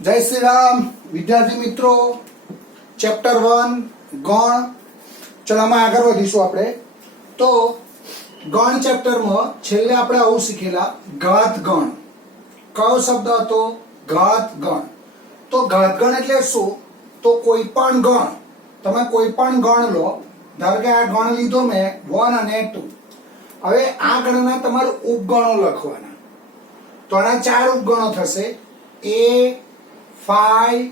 जय श्री राम विद्यार्थी मित्रों चैप्टर 1 गण चलो आम आगे वधीशुं आपणे तो गण चैप्टर में छेल्ले आपणे आवुं शीखेला घात गण कयो शब्द हतो घात गण तो घात गण एटले शुं तो कोई पण गण तमे कोई पण गण लो धारो के आ गण लीधो मैं 1 અને 2 हवे आ गणना तमारे उपगणो लखवाना तो आना 4 उपगणो थशे a 5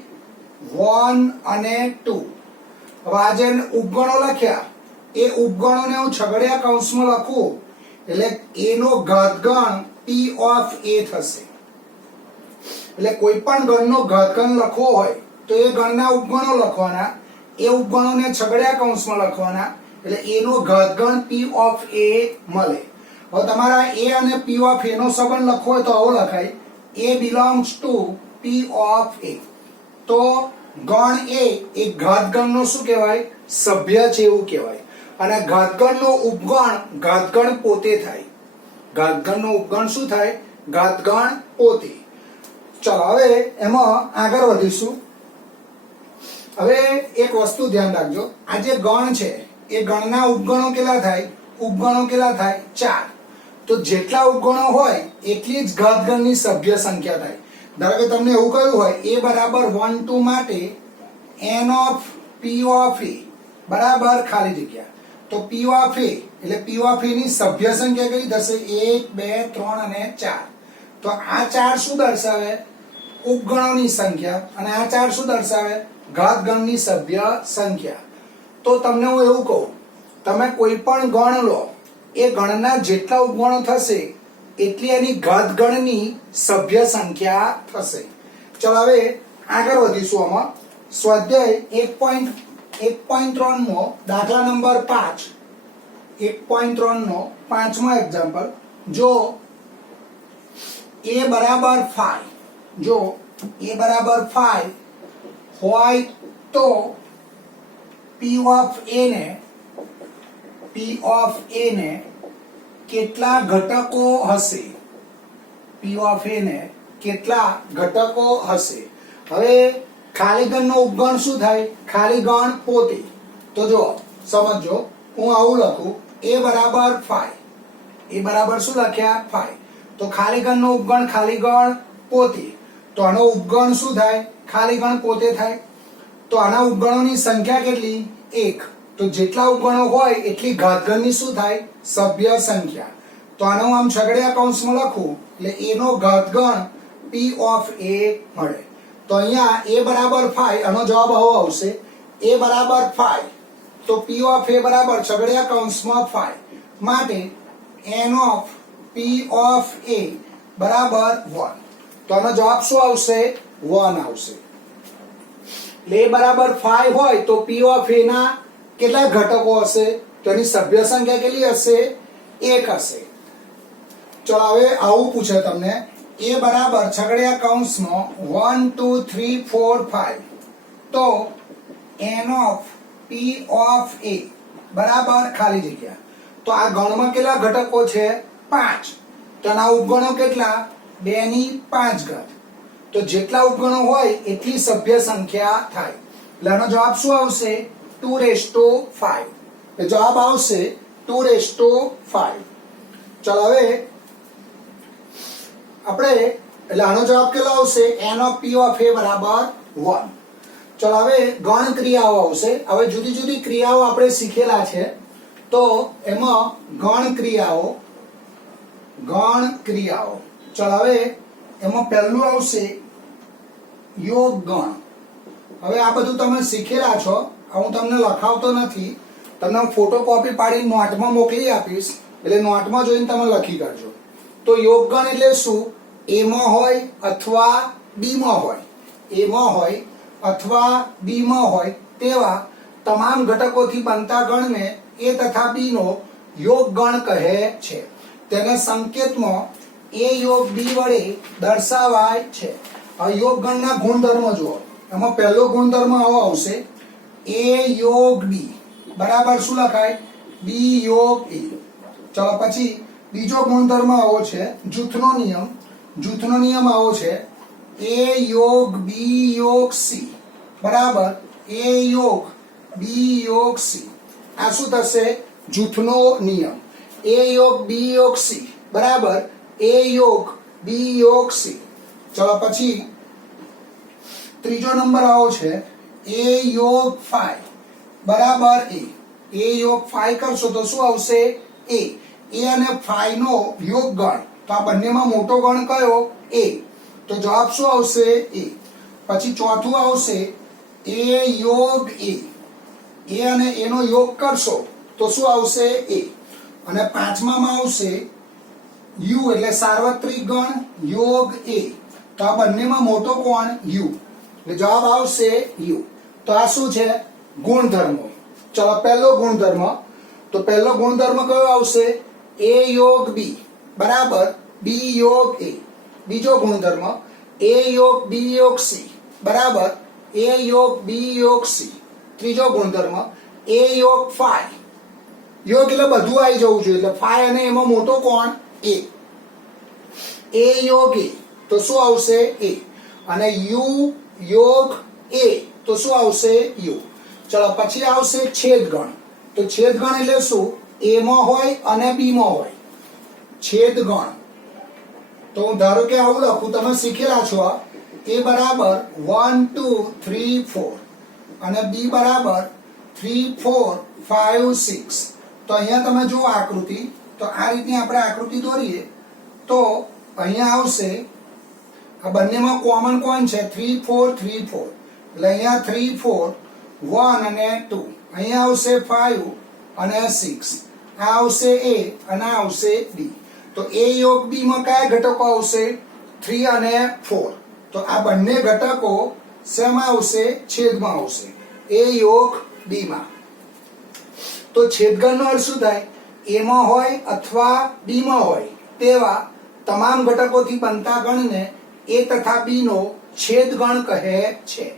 1 અને 2 હવે આ જે ઉપગણો લખ્યા એ ઉપગણોને હું છગડીયા કૌંસમાં લખું એટલે a no ઘાતગણ p of a થશે એટલે કોઈ પણ ગણનો ઘાતગણ લખવો હોય તો એ ગણના ઉપગણો લખવાના એ ઉપગણોને છગડીયા કૌંસમાં લખવાના એટલે a no ઘાતગણ p of a મળે હવે તમારા a અને p of a નો સંબંધ લખવો હોય તો આવો લખાય a belongs to p of a तो गण ए एक घातगण नो शू कहेवाय सभ्य छे एवुं कहेवाय अने घातगण नो उपगण घातगण पोते थाय घातगण नो उपगण शू थाय घातगण पोते चलो हवे एमां आगळ वधीशुं हवे एक वस्तु ध्यान राखजो आ जे गण छे ए गणना उपगणो केटला थाय उपगणो केटला थाय 4 तो जेटला उपगणो होय એટલી જ ઘાતગણની સભ્ય સંખ્યા થાય धारो के तमने एवुं कह्युं होय a बराबर 1 2 माटे n of p of a बराबर खाली जग्या तो p of a એટલે p of a ની સભ્ય સંખ્યા કઈ થશે 1 2 3 અને 4 तो आ 4 શું દર્શાવે ઉપગણોની સંખ્યા અને આ 4 શું દર્શાવે ઘાતગણની સભ્ય સંખ્યા તો તમને હું એવું કહું તમે કોઈ પણ ગણ લો એ ગણના જેટલા ઉપગણો થશે એટલી એની ઘાતગણની સભ્ય સંખ્યા થશે ચલો હવે આગળ વધીશું આમાં સ્વાધ્યાય 1.3 નો દાખલા નંબર 5 1.3 નો પાંચમો એક્ઝામ્પલ જો a બરાબર 5 જો a બરાબર 5 હોય તો p of a ને કેટલા ઘટકો હશે p of a ને કેટલા ઘટકો હશે હવે ખાલી ગણનો ઉપગણ શું થાય ખાલી ગણ પોતે તો જો સમજો હું આવું લખું a બરાબર 5 a બરાબર શું લખ્યા 5 તો ખાલી ગણનો ઉપગણ ખાલી ગણ પોતે તો આનો ઉપગણ શું થાય ખાલી ગણ પોતે થાય તો આના ઉપગણોની સંખ્યા કેટલી 1 तो जेटला उपगणो होय एटली घातगणनी शुं थाय सभ्य संख्या तो आनो आम छगड़िया कौंसमां लखूं એટલે a नो घातगण p of a મળે तो અહીંયા a बराबर 5 આનો જવાબ આવો આવશે a बराबर 5 तो p of a बराबर छगड़िया कौंसमां 5 માટે n of p of a बराबर 1 तो આનો જવાબ શું આવશે 1 આવશે એટલે a बराबर 5 હોય તો p of a ના કેટલા ઘટકો હશે તો એની સભ્ય સંખ્યા કેટલી હશે 1 હશે ચલો હવે આવું પૂછે તમને a બરાબર છગડીયા કૌંસમાં 1 2 3 4 5 તો n of p of a બરાબર ખાલી જગ્યા તો આ ગણમાં કેટલા ઘટકો છે 5 તો આના ઉપગણો કેટલા 2 ની 5 ઘાત તો જેટલા ઉપગણો હોય એટલી સભ્ય સંખ્યા થાય એટલે આનો જવાબ શું આવશે 2 raised to 5 એ જવાબ આવશે 2 raised to 5 ચલો હવે આપણે એટલે આનો જવાબ કેટલો આવશે n of p of a બરાબર 1 ચલો હવે ગણ ક્રિયાઓ આવશે હવે જુદી જુદી ક્રિયાઓ આપણે શીખેલા છે તો એમાં ગણ ક્રિયાઓ ચલો હવે એમાં પહેલું આવશે योग गण હવે આ બધું તમે શીખેલા છો હું તમને લખાવતો નથી તમને ફોટોકોપી પાડી નોટમાં મોકલી આપીશ એટલે નોટમાં જોઈને તમે લખી કાઢજો તો યોગગણ એટલે શું a માં હોય અથવા b માં હોય a માં હોય અથવા b માં હોય તેવા તમામ ઘટકોથી બનતા ગણને a તથા b નો યોગગણ કહે છે તેને સંકેતમાં a योग b વડે દર્શાવાય છે આ યોગગણના ગુણધર્મો જુઓ એમાં પહેલો ગુણધર્મ આવો આવશે a योग b बराबर શું લખાય b योग a ચલો પછી બીજો ગુણધર્મ આવો છે જૂથનો નિયમ આવો છે A યોગ B યોગ C બરાબર A યોગ B યોગ C આ શું થશે જૂથનો નિયમ A યોગ B યોગ C બરાબર A યોગ B યોગ C ચલો પછી ત્રીજો નંબર આવો છે A યોગ phi બરાબર A યોગ phi કરશો તો શું આવશે A અને phi નો યોગ ગણ તો આ બંનેમાં મોટો ગણ કયો A તો જવાબ શું આવશે A પછી ચોથું આવશે A યોગ A અને એનો યોગ કરશો તો શું આવશે A અને પાંચમામાં આવશે U એટલે સાર્વત્રિક ગણ યોગ A તો આ બંનેમાં મોટો કોણ U એટલે જવાબ આવશે U તો આ શું છે ગુણધર્મો ચલો પહેલો ગુણધર્મ તો પહેલો ગુણધર્મ કયો આવશે A યોગ B બરાબર B યોગ A બીજો ગુણધર્મ A યોગ B યોગ C બરાબર A યોગ B યોગ C ત્રીજો ગુણધર્મ A યોગ phi યોગ એટલે બધું આવી જવું જોઈએ એટલે phi અને એમાં મોટો કોણ A યોગ A તો શું આવશે A અને U યોગ A તો શું આવશે U ચલો પછી આવશે છેદગણ તો છેદગણ એટલે શું A માં હોય અને B માં હોય છેદગણ તો હું ધારો કે આવું લખું તમે શીખેલા છો A બરાબર 1 2 3 4 અને B બરાબર 3 4 5 6 તો અહીંયા તમે જુઓ આકૃતિ તો આ રીતની આપણે આકૃતિ દોરીએ તો અહીંયા આવશે આ બંનેમાં કોમન કોણ છે 3 4 3 4 એટલે અહીંયા 3 4 1 અને 2 અહીંયા આવશે 5 અને 6 આ આવશે A અને આ આવશે B તો A યોગ B માં કયા ઘટકો આવશે 3 અને 4 તો આ બંને ઘટકો શેમાં આવશે છેદમાં આવશે A યોગ B માં તો છેદગણનો અર્થ શું થાય A માં હોય અથવા B માં હોય તેવા તમામ ઘટકોથી બનતા ગણને A તથા B નો છેદગણ કહે છે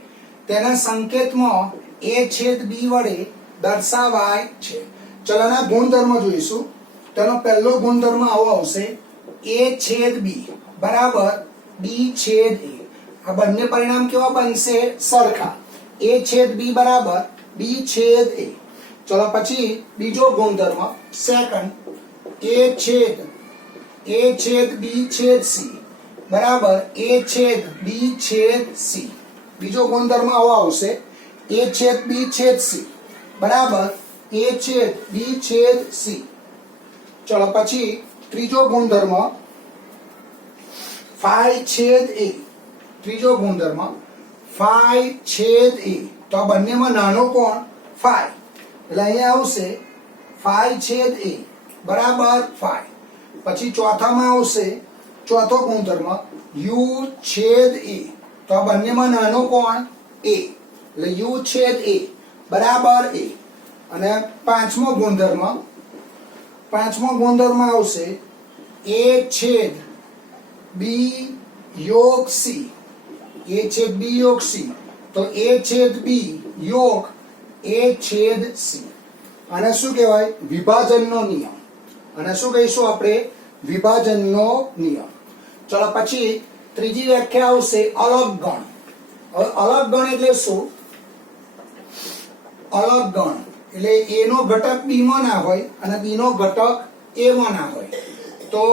તેના સંકેતમાં A છેદ B વડે દર્શાવાય છે ચલો આના ગુણધર્મ જોઈશું તેનો પહેલો ગુણધર્મ આવો આવશે A છેદ B બરાબર B છેદ A આ બંને પરિણામ કેવા બનશે સરખા A છેદ B બરાબર B છેદ A ચલો પછી બીજો ગુણધર્મ સેકન્ડ A છેદ B છેદ C બરાબર A છેદ B છેદ C બીજો ગુણધર્મ આવો આવશે A છેદ B છેદ C બરાબર A છેદ B છેદ C ચલો પછી ત્રીજો ગુણધર્મ phi છેદ A ત્રીજો ગુણધર્મ phi છેદ A તો આ બંનેમાં નાનો કોણ phi એટલે અહીંયા આવશે phi છેદ A બરાબર phi પછી ચોથામાં આવશે ચોથો ગુણધર્મ U છેદ A તો આ બંનેમાં નાનો કોણ A એટલે U છેદ A બરાબર A અને પાંચમો ગુણધર્મ આવશે A છેદ B યોગ C A છેદ B યોગ C તો A છેદ B યોગ A છેદ C આને શું કહેવાય વિભાજનનો નિયમ અને શું કહીશું આપણે વિભાજનનો નિયમ ચલો પછી ત્રીજી વ્યાખ્યા આવશે અલગ ગણ હવે અલગ ગણ એટલે શું અલગ ગણ એટલે A નો ઘટક B માં ના હોય અને B નો ઘટક A માં ના હોય તો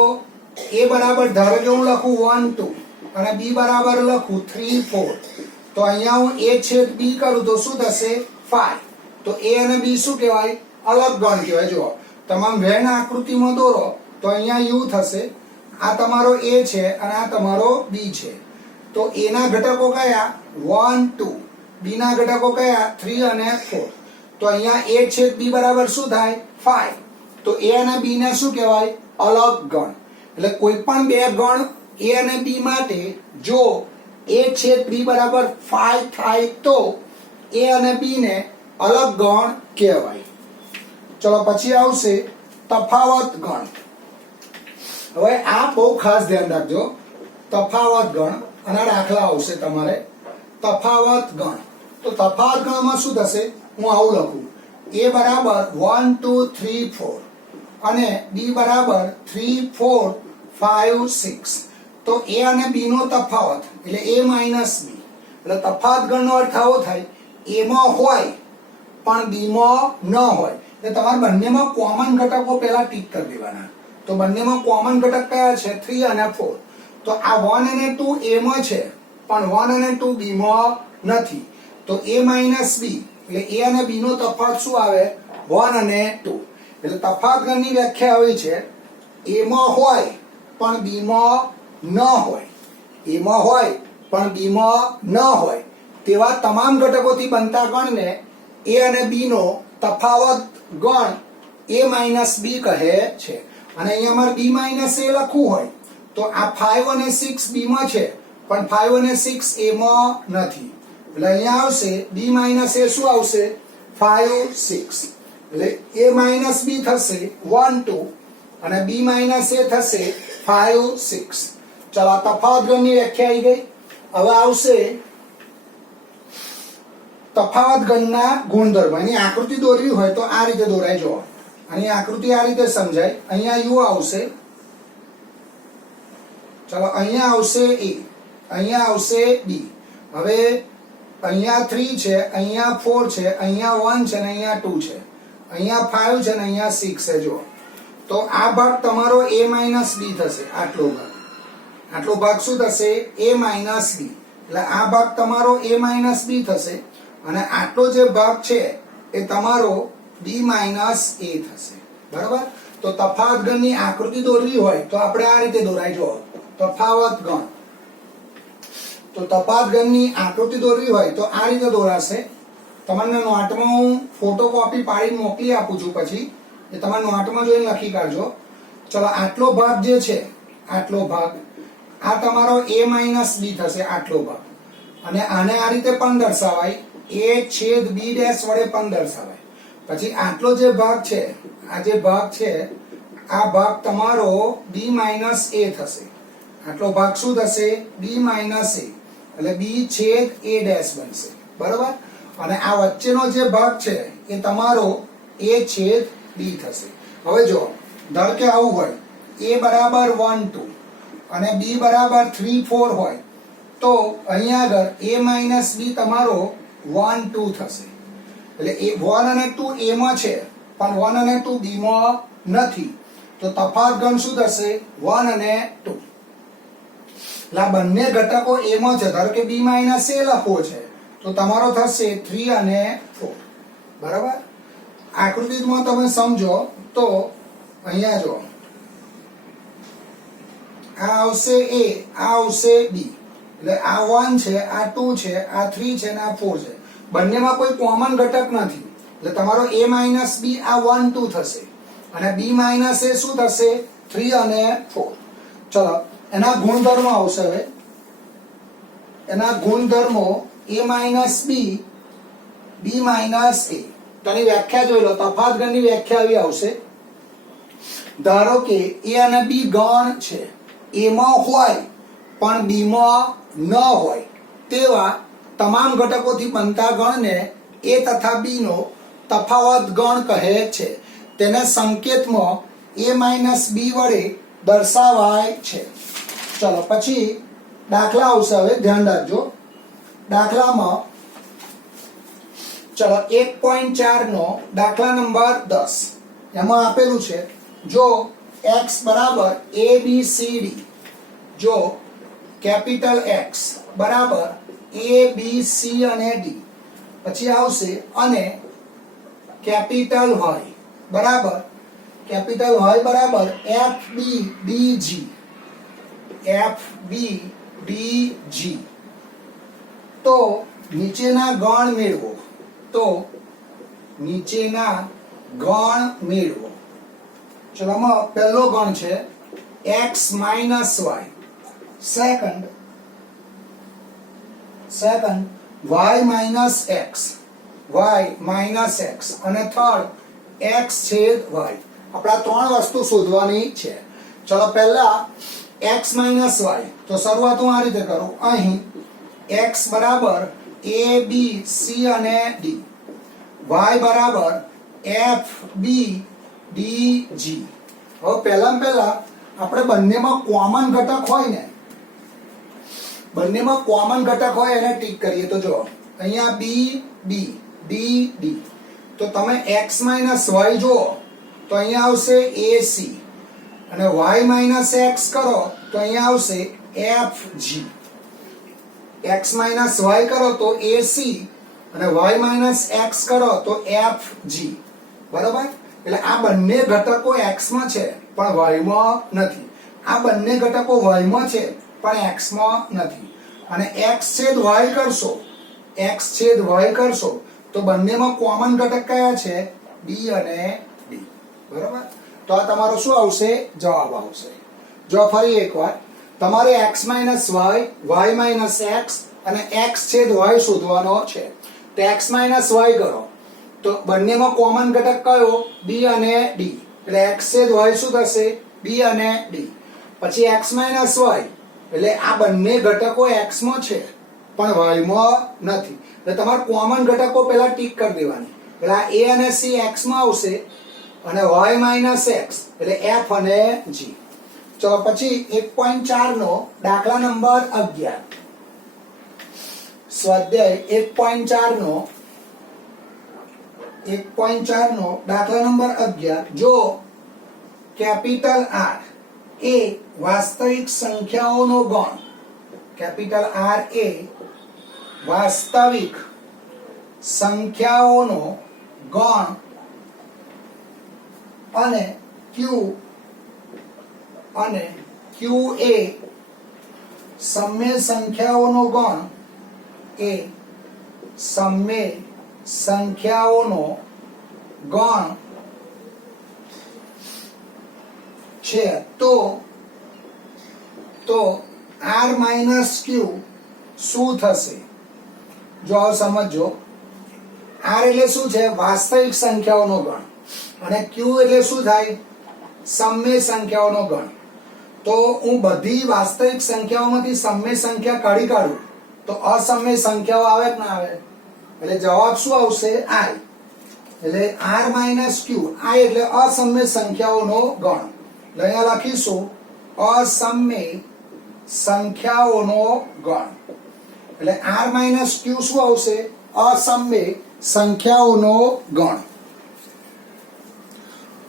A બરાબર ધારો કે હું લખું 1 2 અને B બરાબર લખું 3 4 તો અહીંયા હું A છેદ B કરું તો શું થશે 5 તો A અને B શું કહેવાય અલગ ગણ કહેવાય જો તમામ વેણ આકૃતિમાં દોરો તો અહીંયા U થશે આ તમારો A છે અને આ તમારો B છે તો A ના ઘટકો કયા 1 2 B ના ઘટકો કયા 3 અને 4 તો અહીંયા A છેદ B બરાબર શું થાય 5 તો A અને B ને શું કહેવાય અલગ ગણ એટલે કોઈ પણ બે ગણ A અને B માટે જો A છેદ B બરાબર 5 થાય તો A અને B ને અલગ ગણ કહેવાય ચલો પછી આવશે તફાવત ગણ હવે આ બહુ ખાસ ધ્યાન રાખજો તફાવત ગણ અને દાખલા આવશે તમારે તફાવત ગણ તો તફાવત ગણમાં શું થશે હું આવું લખું A બરાબર 1 2 3 4 અને B બરાબર 3 4 5 6 તો a અને b નો તફાવત એટલે a માઇનસ b, એટલે તફાવત ગણનો અર્થ આવો થાય a માં હોય પણ b માં ન હોય. એટલે તમારે બંનેમાં કોમન ઘટકો પહેલા ટીક કરી દેવાના. તો બંનેમાં કોમન ઘટક કયા છે? 3 અને 4. તો આ 1 અને 2 a માં છે પણ 1 અને 2 b માં નથી. તો a માઇનસ b એટલે a અને b નો તફાવત શું આવે? 1 અને 2. એટલે તફાવત ગણની વ્યાખ્યા આવી છે a માં હોય પણ b માં ન હોય, a માં હોય પણ b માં ન હોય તેવા તમામ ઘટકોથી બનતા ગણને a અને b નો તફાવત ગણ a માઇનસ b કહે છે. અને અહીંયા અમારે b માઇનસ a લખવું હોય તો આ 5 અને 6 b માં છે પણ 5 અને 6 a માં નથી. એટલે અહીંયા આવશે b માઇનસ a શું આવશે? 5 6. એટલે a માઇનસ b થશે 1 2 અને b માઇનસ a થશે 5 6. ચલો આ તફાવત ગણની વ્યાખ્યા આવી ગઈ. હવે આવશે તફાવત ગણના ગુણધર્મ. એની આકૃતિ દોરવી હોય તો આ રીતે દોરાય. જો આની આકૃતિ આ રીતે સમજાય. અહીંયા u આવશે, ચલો અહીંયા આવશે a, અહીંયા આવશે b. હવે અહીંયા 3 છે, અહીંયા 4 છે, અહીંયા 1 છે અને અહીંયા 2 છે, અહીંયા 5 છે અને અહીંયા 6 છે. જો તો આ ભાગ તમારો a માઇનસ b થશે. આટલો ભાગ શું થશે? a minus b. એટલે આ ભાગ તમારો a માઇનસ b થશે અને આટલો જે ભાગ છે એ તમારો b માઇનસ a થશે. બરાબર? તો તફાવત ગણની આકૃતિ દોરવી હોય તો આપણે આ રીતે દોરાય. જો તફાવત ગણ, તો તફાવત ગણની આકૃતિ દોરવી હોય તો આ રીતે દોરાશે. તમને નોટમાં હું ફોટોકોપી પાડીને મોકલી આપું છું, પછી એ તમારે નોટમાં જોઈને લખી કાઢજો. ચલો આટલો ભાગ જે છે, આટલો ભાગ આ તમારો a માઇનસ b થશે. આટલો ભાગ અને આને આ રીતે પણ દર્શાવાય, a છેદ b ડેશ વડે પણ દર્શાવાય. પછી આટલો જે ભાગ છે, આ જે ભાગ છે આ ભાગ તમારો b માઇનસ a થશે. આટલો ભાગ શું થશે? b માઇનસ a, એટલે b છેદ a ડેશ બનશે. બરાબર? અને આ વચ્ચેનો જે ભાગ છે એ તમારો a છેદ b થશે. હવે જો ધારો કે આવું હોય, a બરાબર 1 2 અને b બરાબર 3 4 હોય તો અહીંયા આગળ a માઇનસ b તમારો 1 2 થશે. એટલે 1 અને 2 a માં છે પણ 1 અને 2 b માં નથી. તો તફાવત ગણ શું થશે? 1 અને 2. એટલે આ બંને ઘટકો a માં છે. ધારો કે b માઇનસ a લખવો છે તો તમારો થશે 3 અને 4. બરાબર? આકૃતિમાં તમે સમજો તો અહીંયા જો આ આવશે a, આ આવશે b. એટલે આ 1 છે, આ 2 છે, આ 3 છે અને આ 4 છે. બંનેમાં કોઈ કોમન ઘટક નથી. એટલે તમારો a માઇનસ b આ 1 2 થશે અને b માઇનસ a શું થશે? 3 અને 4. ચલો એના ગુણધર્મો આવશે. હવે એના ગુણધર્મો a minus b, b minus a. તેની વ્યાખ્યા જોઈ લો. તફાવત ગણની વ્યાખ્યા આવી આવશે. ધારો કે a અને b ગણ છે, a માં હોય પણ b માં ન હોય તેવા તમામ ઘટકોથી બનતા ગણને a તથા b નો તફાવત ગણ કહે છે. તેને સંકેતમાં a માઇનસ b વડે દર્શાવાય છે. ચલો પછી દાખલા આવશે. હવે ધ્યાન રાખજો. દાખલામાં ચલો 1.4 નો દાખલા નંબર 10 એમાં આપેલું છે, જો x બરાબર a b c d, જો કેપિટલ x બરાબર a b c અને d, પછી આવશે અને કેપિટલ y બરાબર f b d g, f b d g, તો નીચેના ગણ મેળવો. તો નીચેના ગણ મેળવો. ચલો આમાં પહેલો ગણ છે x minus y, second y minus x અને થર્ડ x છેદ y. આપણા ત્રણ વસ્તુ શોધવાની છે. ચલો પહેલા x માઇનસ y, તો શરૂઆત હું આ રીતે કરું. અહીં x બરાબર a b c અને d, y બરાબર f b d g. હવે પહેલા આપણે બંનેમાં કોમન ઘટક હોય ને બંનેમાં કોમન ઘટક હોય એને ટીક કરીએ તો જો અહીંયા બી બી ડી ડી, તો તમે x માઇનસ વાય જુઓ તો અહીંયા આવશે AC, અને y માઇનસ x કરો તો અહીંયા આવશે FG. x માઇનસ y કરો તો AC અને y માઇનસ x કરો તો FG. બરાબર? એટલે આ બંને ઘટકો x માં છે પણ y માં નથી, આ બંને ઘટકો y માં છે પણ x માં નથી, અને x છેદ y કરશો, x છેદ y કરશો તો બંનેમાં કોમન ઘટક કયા છે? b અને d. બરાબર? તો આ તમારો શું આવશે? જવાબ આવશે. જો ફરી એકવાર તમારે x minus y, y minus x અને x છેદ y શોધવાનો છે. તો x માઇનસ y કરો તો બંનેમાં કોમન ઘટક કયો? b અને d. એટલે x છેદ y શું થશે? b અને d. પછી x માઇનસ y એટલે આ બંને ઘટકો x માં છે પણ y માં નથી, એટલે તમારે કોમન ઘટકો પહેલા ટીક કરી દેવાની. એટલે આ a અને c x માં આવશે અને y માઇનસ x એટલે f અને g. ચલો પછી 1.4 નો દાખલા નંબર 11, સ્વાધ્યાય 1.4 નો દાખલા નંબર 11. જો કેપિટલ R એ વાસ્તવિક સંખ્યાઓનો ગણ, કેપિટલ R એ વાસ્તવિક સંખ્યાઓનો ગણ અને Q એ સમય સંખ્યાઓનો ગણ, એ સમય સંખ્યાઓનો ગણ છે, તો R માઇનસ Q શું થશે? જો સમજો, R એટલે શું છે? વાસ્તવિક સંખ્યાઓનો ગણ, અને Q એટલે શું થાય? સમય સંખ્યાઓનો ગણ. તો હું બધી વાસ્તવિક સંખ્યાઓમાંથી સમય સંખ્યા કાઢી કાઢું તો અસમય સંખ્યાઓ આવે કે ના આવે? એટલે જવાબ શું આવશે? I. એટલે R માઇનસ Q, I એટલે અસમય સંખ્યાઓનો ગણ. અહીંયા લખીશું અસમય સંખ્યાઓનો ગણ. એટલે R માઇનસ Q શું આવશે? અસમય સંખ્યાઓનો ગણ.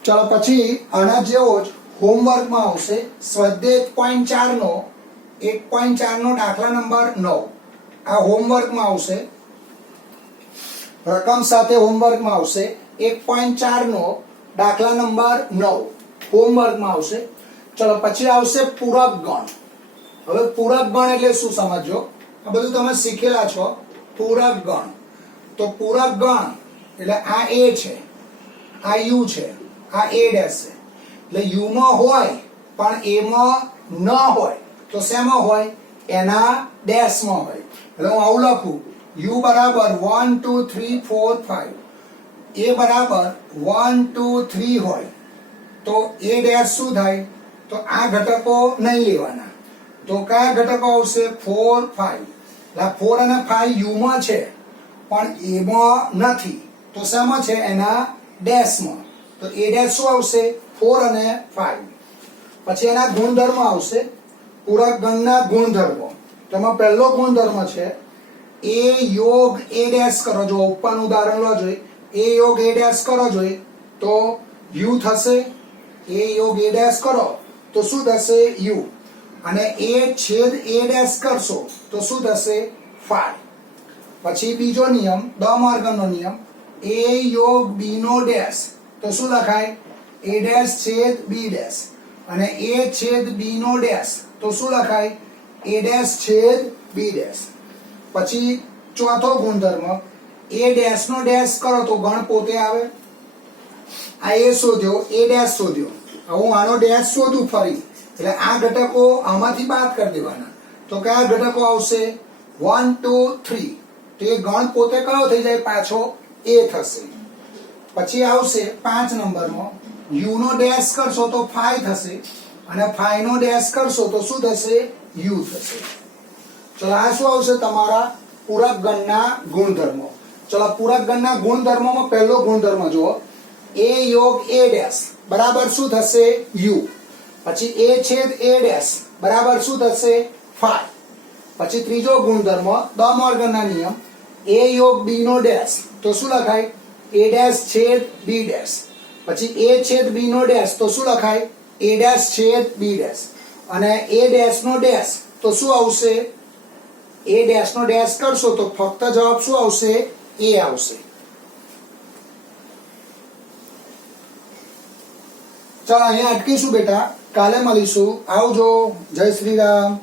ચલો પછી આના જેવો જ હોમવર્કમાં આવશે સ્વાધ્યાય 1.4 નો દાખલા નંબર 9. આ હોમવર્કમાં આવશે, રકમ સાથે હોમવર્કમાં આવશે. 1.4 નો દાખલા નંબર 9 હોમવર્કમાં આવશે. ચલો પછી આવશે પૂરક ગણ. હવે પૂરક ગણ એટલે શું સમજો? આ બધું તમે શીખેલા છો. પૂરક ગણ, તો પૂરક ગણ એટલે આ a છે, આ u છે, આ a ડેશ છે. એટલે u માં હોય પણ a માં ન હોય તો શેમાં હોય? એના ડેશ માં હોય. એટલે હું આવું લખું, u બરાબર 1 2 3 4 5, a બરાબર 1 2 3 હોય તો a ડેશ શું થાય? તો આ ઘટકો નહીં લેવાના. તો કયા ઘટકો આવશે? 4 5. એટલે 4 અને 5 u માં છે પણ a માં નથી તો શેમાં છે? એના ડેશ માં. તો a ડેશ શું આવશે? 4 અને 5. પછી એના ગુણધર્મ આવશે, પૂરક ગણના ગુણધર્મો. તેમાં પહેલો ગુણધર્મ છે a યોગ a ડેશ કરો. જો ઉપરનું ઉદાહરણ લો જોઈએ, a યોગ a ડેશ કરો જોઈએ તો u થશે. a યોગ a ડેશ કરો તો શું થશે? u. અને a છેદ a ડેશ કરશો તો શું થશે? 5. પછી બીજો નિયમ, ડ મોર્ગનનો નિયમ, a યોગ b નો ડેશ તો શું લખાય? a ડેશ છેદ b ડેશ. અને a છેદ b નો ડેશ તો શું લખાય? a ડેશ છેદ b ડેશ. પછી ચોથો ગુણધર્મ, a ડેશ નો ડેશ કરો તો ગણ પોતે આવે. આ a શોધ્યો, a ડેશ શોધ્યો. હવે હું આનો ડેશ શોધું ફરી, એટલે આ ઘટકો આમાંથી બાદ કરી દેવાના. તો કયા ઘટકો આવશે? 1 2 3. તો એ ગણ પોતે કયો થઈ જાય? પાછો a થશે. પછી આવશે 5 નંબરમાં, u નો ડેશ કરશો તો 5 થશે, અને 5 નો ડેશ કરશો તો શું થશે? u થશે. ચલો આ શું આવશે? તમારા પૂરક ગણના ગુણધર્મો. ચલો પૂરક ગણના ગુણધર્મોમાં પહેલો ગુણધર્મ જુઓ, a યોગ a ડેશ બરાબર શું થશે? u. પછી a છેદ a ડેશ બરાબર શું થશે? 5. પછી ત્રીજો ગુણધર્મ ડ મોર્ગનના નિયમ a યોગ b નો ડેશ તો શું લખાય a ડેશ છેદ b ડેશ પછી a છેદ b નો ડેશ તો શું લખાય a ડેશ છેદ b ડેશ અને a ડેશ નો ડેશ તો શું આવશે a ડેશ નો ડેશ કરશો તો ફક્ત જવાબ શું આવશે a આવશે ચાલો અહીંયા અટકીશું બેટા કાલે મળીશું આવજો જય શ્રી રામ